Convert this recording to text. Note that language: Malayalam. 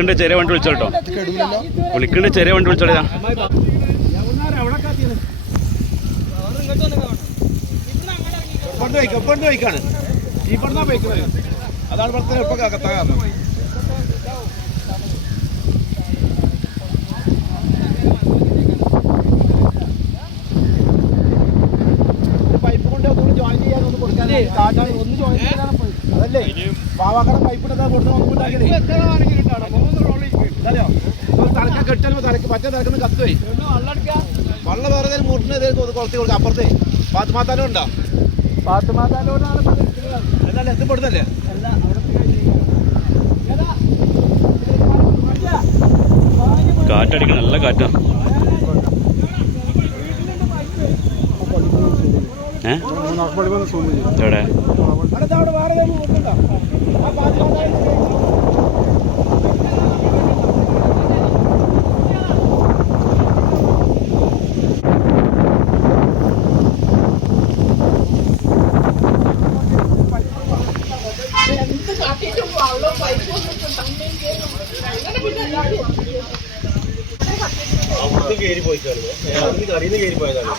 വിളിക്കണ്ട ചെറിയ വണ്ടി വിളിച്ചോട്ടോ. വിളിക്കണ്ട ചെറിയ വണ്ടി വിളിച്ചോളിതാ. അതാണ് പറഞ്ഞത്. ഇപ്പൊ കത്താകാരണം പൈപ്പ് കൊണ്ട് ഒന്നുകൂടി ജോയിൻ ചെയ്യാൻ ഒന്ന് കൊടുക്കാനേ ഒന്ന് ജോയിൻ ചെയ്യാനാണ്. അതല്ലേ പാവാക്കട പൈപ്പിട്ട് തലക്കാൻ കെട്ടാലും തലക്ക് മറ്റേ തലക്കുന്ന കത്തുപോയി. വള്ള വേറെ മുറിന് കൊളത്തി കൊടുക്കുക. അപ്പുറത്തെ പാത്തുമാത്താനും ഉണ്ടോ? പാത്തുമാത്താനോടാണ് എന്നല്ല എത്തിപ്പെടുന്നല്ലേ. കാറ്റടിക്കണം, നല്ല കാറ്റാ. എവിടെ കയറി പോയിട്ടാണ്. കറിയിൽ നിന്ന് കയറി പോയതാണ്.